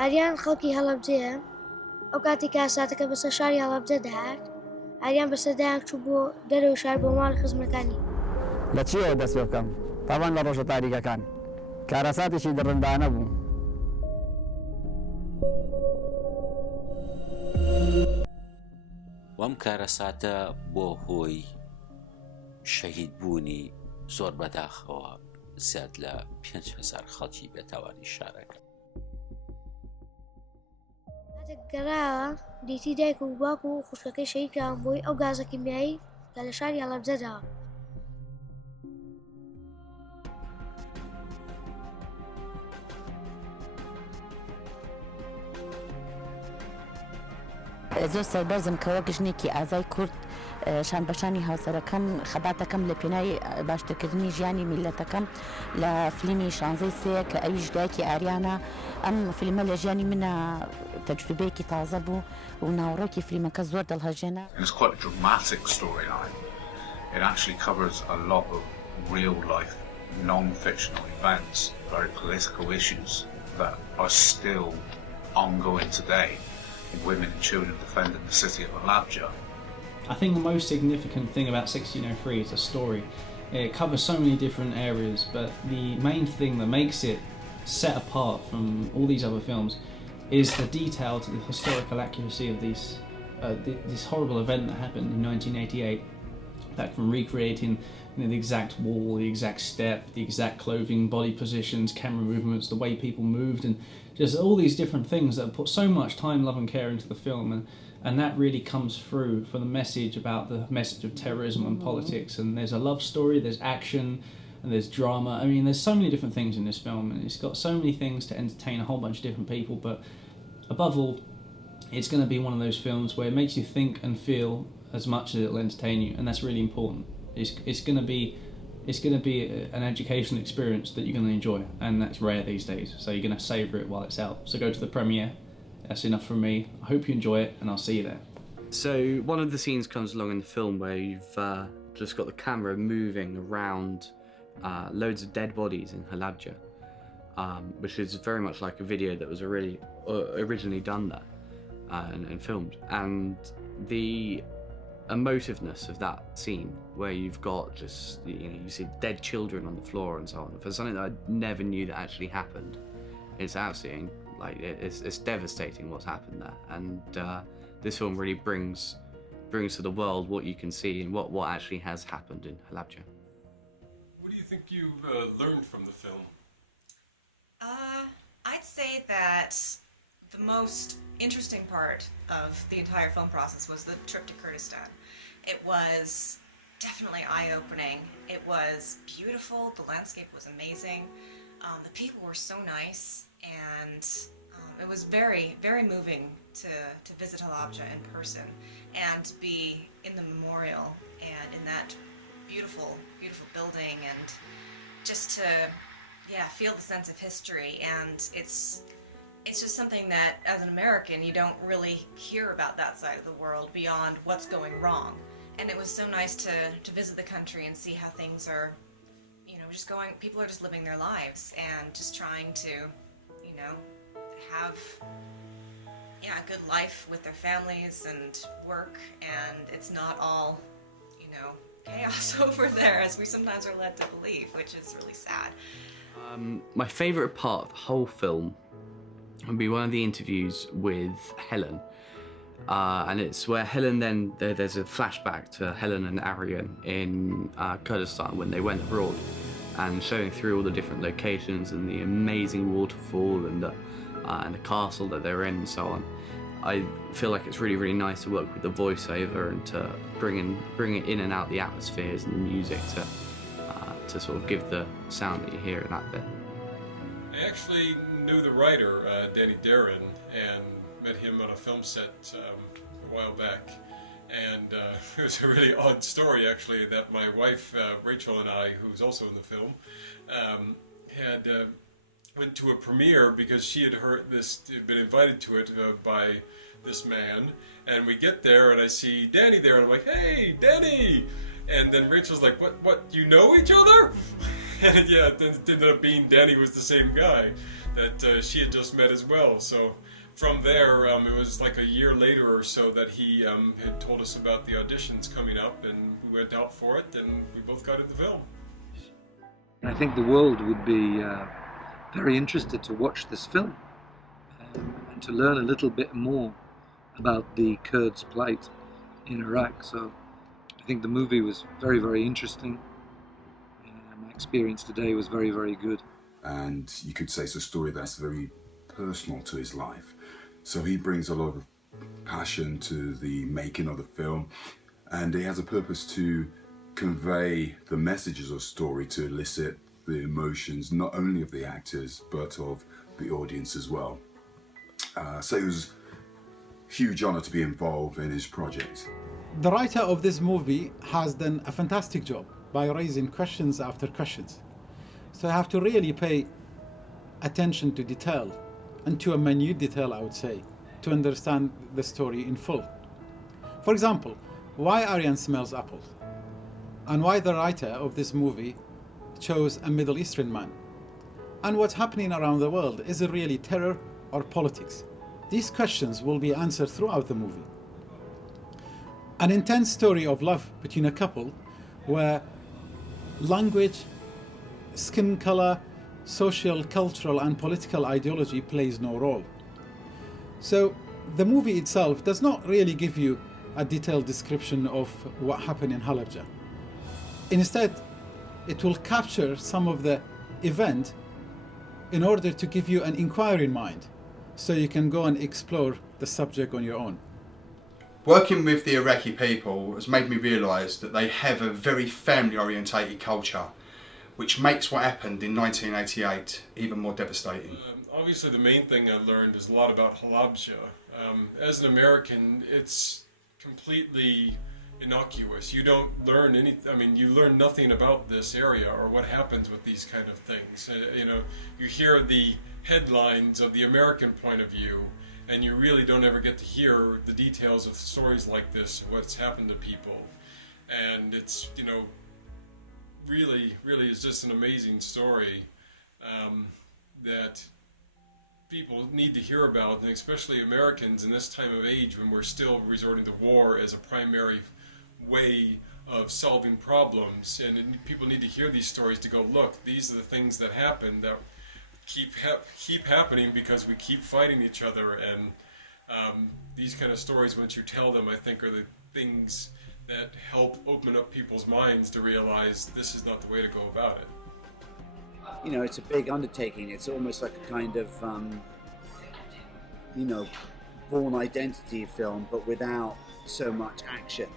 ئاریان خەڵکی هەڵەبجەیە ئەو کاتی کاساتەکە بەسەر شاری هەڵەبجە دەهات ئاریان بەسەردایان چوو بۆ دەرەوە شار بۆ ماڵ خزمەکانی لە چیەوە دەست پێ بکەم تاوان لە ڕۆژە تاریکەکان کارەساتێکی دڕندانە بوو وەم کارەساتە بۆ هۆی شەهید بوونی زۆر بەداخەوە زیاد لە 5,000 خەڵکی بێتاوانی شارەکە کاتێک گەڕاوە دیتی دایک و باوک و خوشکەکەی شەهید کراون بۆی ئەو گازە کیمیایی کە لە شاری هەڵەبجەداوە زۆر سەربەرزم کە وەک ژنێکی ئازای کورد شان بەشانی هاوسەرەکەم خەباتەکەم لە پێناوی باشترکردنی ژیانی میلەتەکەم لە فیلمی 16 کە ئەویش دایکی ئاریانە ئەم فیلمە لە ژیانی منە تەجروبەیەکی تازە بوو و ناوەڕۆکی فیلمەکە زۆر دڵهەژێنە. It's quite a dramatic storyline. It actually covers a lot of real life non-fictional events, very political issues that are still ongoing today. Women and children defending the city of Halabja. I think the most significant thing about 1603 is the story. It covers so many different areas, but the main thing that makes it set apart from all these other films is the detail to the historical accuracy of this horrible event that happened in 1988. That from recreating the exact wall, the exact step, the exact clothing, body positions, camera movements, the way people moved, and just all these different things that put so much time, love and care into the film, and that really comes through for the message about the message of terrorism and politics. And there's a love story, there's action, and there's drama. I mean, there's so many different things in this film, and it's got so many things to entertain a whole bunch of different people, but above all, it's going to be one of those films where it makes you think and feel as much as it'll entertain you, and that's really important. It's going to be an educational experience that you're going to enjoy, and that's rare these days, so you're going to savour it while it's out. So go to the premiere. That's enough from me. I hope you enjoy it, and I'll see you there. So one of the scenes comes along in the film where you've just got the camera moving around loads of dead bodies in Halabja, which is very much like a video that was originally done there and filmed. And the emotiveness of that scene where you've got just, you see dead children on the floor and so on, for something that I never knew that actually happened. It's absolutely, like, it's devastating what's happened there, and this film really brings to the world what you can see and what actually has happened in Halabja. What do you think you've learned from the film? I'd say that the most interesting part of the entire film process was the trip to Kurdistan. It was definitely eye-opening. It was beautiful, the landscape was amazing, the people were so nice, and it was very, very moving to visit Halabja in person and to be in the memorial and in that beautiful, beautiful building, and just to feel the sense of history. And it's just something that, as an American, you don't really hear about that side of the world beyond what's going wrong. And it was so nice to visit the country and see how things are, just going, people are just living their lives and just trying to, have a good life with their families and work, and it's not all, chaos over there, as we sometimes are led to believe, which is really sad. My favourite part of the whole film would be one of the interviews with Helen, and it's where Helen there's a flashback to Helen and Aryan in Kurdistan when they went abroad, and showing through all the different locations and the amazing waterfall and the castle that they're in and so on. I feel like it's really, really nice to work with the voiceover and to bring it in and out the atmospheres and the music to sort of give the sound that you hear in that bit. I actually knew the writer, Danny Darren, and met him on a film set a while back. And it was a really odd story, actually, that my wife, Rachel, and I, who's also in the film, had went to a premiere because she had been invited to it by this man. And we get there, and I see Danny there, and I'm like, "Hey, Danny!" And then Rachel's like, "What? You know each other?" And yeah, it ended up being Danny was the same guy. that she had just met as well. So from there, it was like a year later or so that he had told us about the auditions coming up, and we went out for it, and we both got into the film. I think the world would be very interested to watch this film and to learn a little bit more about the Kurds' plight in Iraq. So I think the movie was very, very interesting. My experience today was very, very good. And you could say it's a story that's very personal to his life. So he brings a lot of passion to the making of the film, and he has a purpose to convey the messages of the story, to elicit the emotions not only of the actors but of the audience as well. So it was a huge honor to be involved in his project. The writer of this movie has done a fantastic job by raising questions after questions. So I have to really pay attention to detail, and to a minute detail, I would say, to understand the story in full. For example, why Aryan smells apples, and why the writer of this movie chose a Middle Eastern man, and what's happening around the world. Is it really terror or politics? These questions will be answered throughout the movie. An intense story of love between a couple where language, skin color, social, cultural and political ideology plays no role. So the movie itself does not really give you a detailed description of what happened in Halabja. Instead, it will capture some of the event in order to give you an inquiring mind, so you can go and explore the subject on your own. Working with the Iraqi people has made me realise that they have a very family-orientated culture, which makes what happened in 1988 even more devastating. Obviously the main thing I learned is a lot about Halabja. As an American, it's completely innocuous. You don't learn you learn nothing about this area or what happens with these kind of things. You hear the headlines of the American point of view, and you really don't ever get to hear the details of stories like this, what's happened to people. And it's, really is just an amazing story that people need to hear about, and especially Americans in this time of age when we're still resorting to war as a primary way of solving problems. And people need to hear these stories to go, look, these are the things that happen that keep happening because we keep fighting each other. And these kind of stories, once you tell them, I think are the things that help open up people's minds to realize this is not the way to go about it. It's a big undertaking. It's almost like a kind of, born identity film, but without so much action.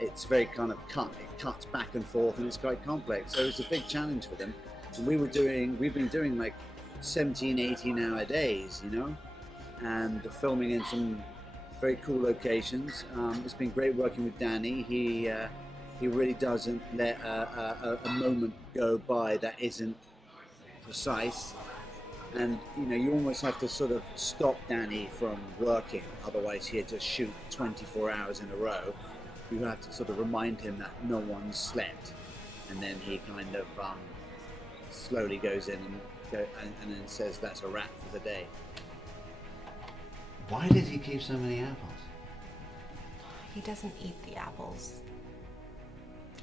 It's very kind of it cuts back and forth, and it's quite complex. So it's a big challenge for them. And we've been doing like 17, 18-hour days, and filming in some very cool locations. It's been great working with Danny. He really doesn't let a moment go by that isn't precise, and you almost have to sort of stop Danny from working, otherwise he'd just shoot 24 hours in a row. You have to sort of remind him that no one's slept, and then he kind of slowly goes in and then says that's a wrap for the day. Why does he keep so many apples? He doesn't eat the apples.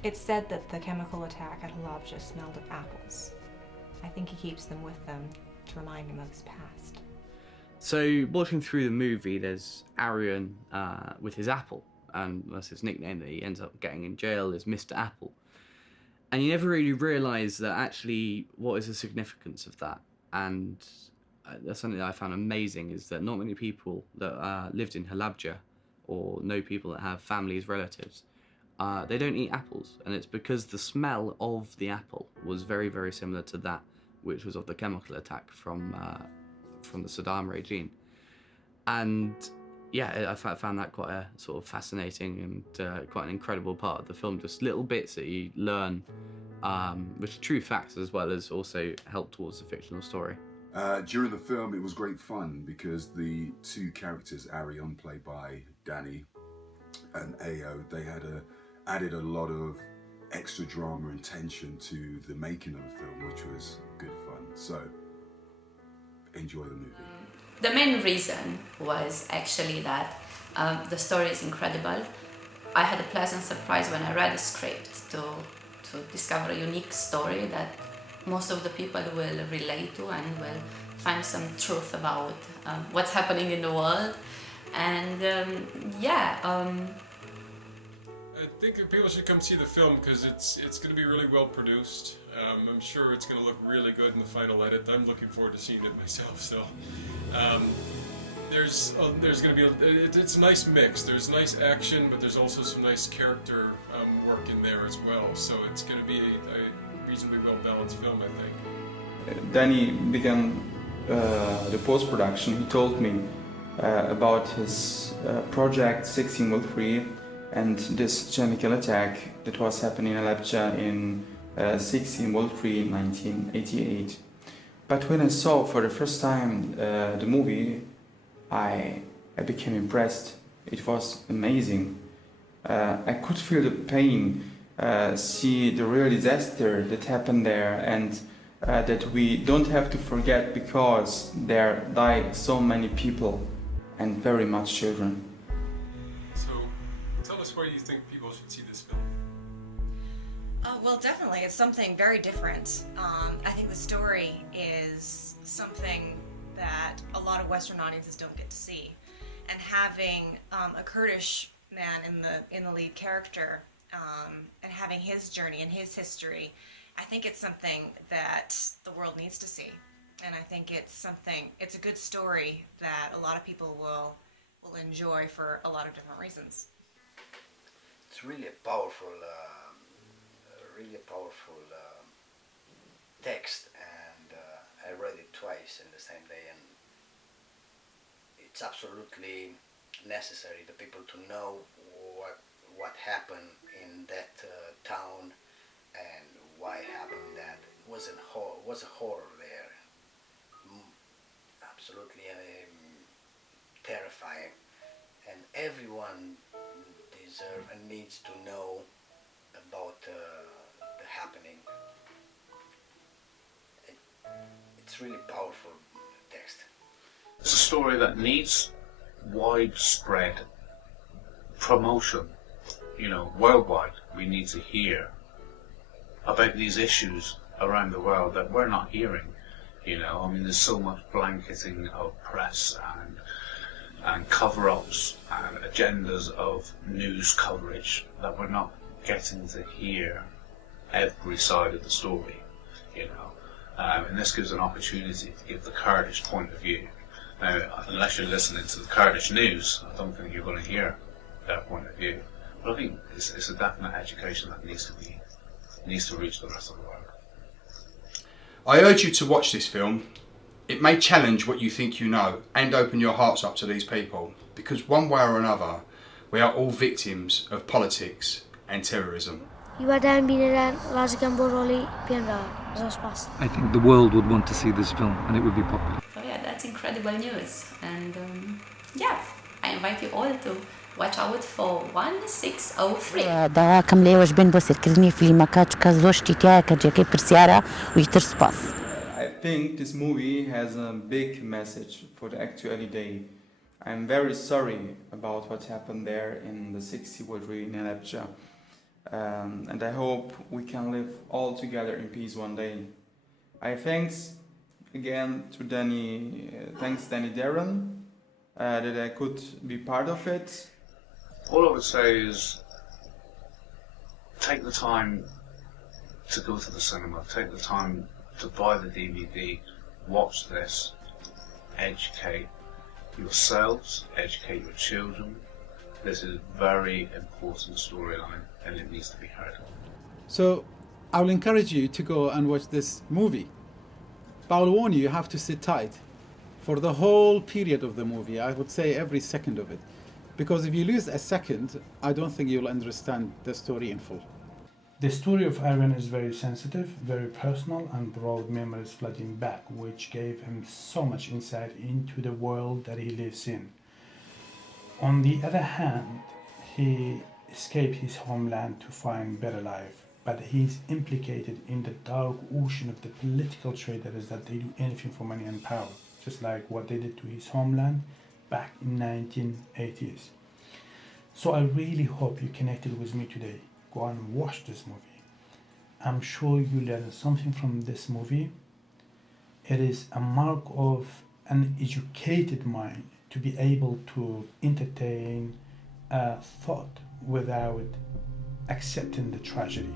It's said that the chemical attack at Halabja smelled of apples. I think he keeps them with them to remind him of his past. So, watching through the movie, there's Aryan with his apple, and that's his nickname that he ends up getting in jail, is Mr. Apple. And you never really realise that actually what is the significance of that. And that's something that I found amazing, is that not many people that lived in Halabja or know people that have families, relatives, they don't eat apples. And it's because the smell of the apple was very, very similar to that which was of the chemical attack from the Saddam regime. And yeah, I found that quite a sort of fascinating and quite an incredible part of the film. Just little bits that you learn, which are true facts as well as also help towards the fictional story. During the film, it was great fun because the two characters, Aryan, played by Danny, and Ao, they had added a lot of extra drama and tension to the making of the film, which was good fun. So enjoy the movie. The main reason was actually that the story is incredible. I had a pleasant surprise when I read the script to discover a unique story that most of the people will relate to and will find some truth about what's happening in the world. And I think that people should come see the film because it's going to be really well produced. I'm sure it's going to look really good in the final edit. I'm looking forward to seeing it myself still. There's going to be it's a nice mix. There's nice action, but there's also some nice character work in there as well. So it's going to be a reasonably well balanced film, I think. Danny began the post-production. He told me about his project 1603 and this chemical attack that was happening in Halabja in 16/3/1988. But when I saw for the first time the movie, I became impressed. It was amazing. I could feel the pain, see the real disaster that happened there, and that we don't have to forget because there died so many people and very much children. So, tell us why you think people should see this film. Well, definitely, it's something very different. I think the story is something that a lot of Western audiences don't get to see, and having a Kurdish man in the lead character and having his journey and his history, I think it's something that the world needs to see, and I think it's a good story that a lot of people will enjoy for a lot of different reasons. It's really a powerful text, and I read it twice in the same day, and it's absolutely necessary the people to know what happened in that town and why happened that. It was a horror there, absolutely terrifying, and everyone deserves and needs to know about the happening. It's really powerful text. It's a story that needs widespread promotion, worldwide. We need to hear about these issues around the world that we're not hearing. There's so much blanketing of press and cover-ups and agendas of news coverage that we're not getting to hear every side of the story, and this gives an opportunity to give the Kurdish point of view. Now, unless you're listening to the Kurdish news, I don't think you're going to hear their point of view. But I think it's a definite education that needs to reach the rest of the world. I urge you to watch this film. It may challenge what you think you know and open your hearts up to these people, because one way or another, we are all victims of politics and terrorism. I think the world would want to see this film, and it would be popular. So yeah, that's incredible news, and I invite you all to watch out for 1603. دا كم ليش بين بس كرني في المكان كزوجتي تاعي كجاكي برسيارة ويترس باس. I think this movie has a big message for the actuality day. I'm very sorry about what happened there in the 60 World War in Halabja. And I hope we can live all together in peace one day. I thanks again to Danny Darren, that I could be part of it. All I would say is take the time to go to the cinema, take the time to buy the DVD, watch this, educate yourselves, educate your children. This is a very important storyline and it needs to be heard. So I will encourage you to go and watch this movie. But I will warn you, you have to sit tight for the whole period of the movie. I would say every second of it. Because if you lose a second, I don't think you'll understand the story in full. The story of Aaron is very sensitive, very personal, and brought memories flooding back, which gave him so much insight into the world that he lives in. On the other hand, he escaped his homeland to find better life, but he's implicated in the dark ocean of the political traitors that they do anything for money and power. just like what they did to his homeland back in 1980s. So I really hope you connected with me today. Go and watch this movie. I'm sure you learned something from this movie. It is a mark of an educated mind to be able to entertain a thought without accepting the tragedy.